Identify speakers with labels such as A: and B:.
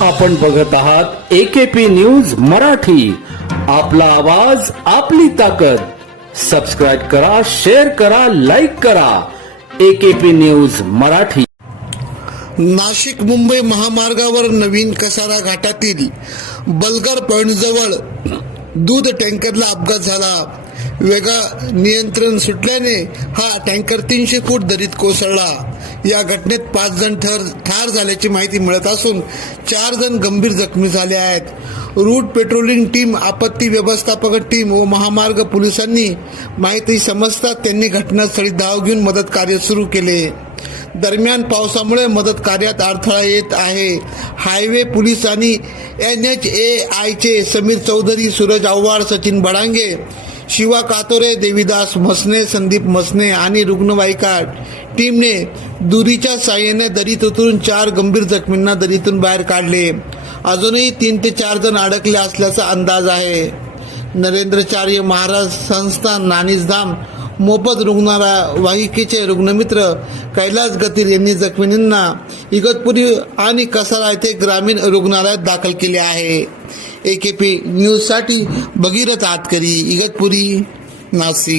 A: आपण बघत आहात एकेपी न्यूज मराठी. आपला आवाज आपली ताकद. सबस्क्राईब करा शेअर करा लाईक करा. AKP news Marathi.
B: Nashik Mumbai महामार्गावर नवीन कसारा घाटातील बलगर पॉईंटजवळ दूध टँकरला अपघात झाला. वेगा नियंत्रण सुटल्याने हा टँकर तीनशे फूट दरीत कोसळला. या घटनेत पाच जण ठर ठार झाल्याची माहिती मिळत असून चार जण गंभीर जखमी झाले आहेत. रूट पेट्रोलिंग टीम आपत्ती व्यवस्थापक टीम व महामार्ग पोलिसांनी माहिती समजताच त्यांनी घटनास्थळी धाव घेऊन मदत कार्य सुरू केले. दरम्यान पावसामुळे मदत कार्यात अडथळा येत आहे. हायवे पोलीस आणि एन एच ए आयचे समीर चौधरी सूरज आव्हाड सचिन बडांगे शिवा कातोरे देवीदास मसने संदीप मसने आणि रुग्णवाहिका टीमने दुरीच्या साह्याने दरीत उतरून चार गंभीर जखमींना दरीतून बाहेर काढले. अजूनही तीन ते चार जण अडकले असल्याचा अंदाज आहे. नरेंद्रचार्य महाराज संस्थान नाणीसधाम मोफत रुग्णवाहिकेचे रुग्णमित्र कैलास गतीर यांनी जखमींना इगतपुरी आणि कसारा येथे ग्रामीण रुग्णालयात दाखल केले आहे. ए के पी न्यूजसाठी भगीरथ आतकरी इगतपुरी नाशिक.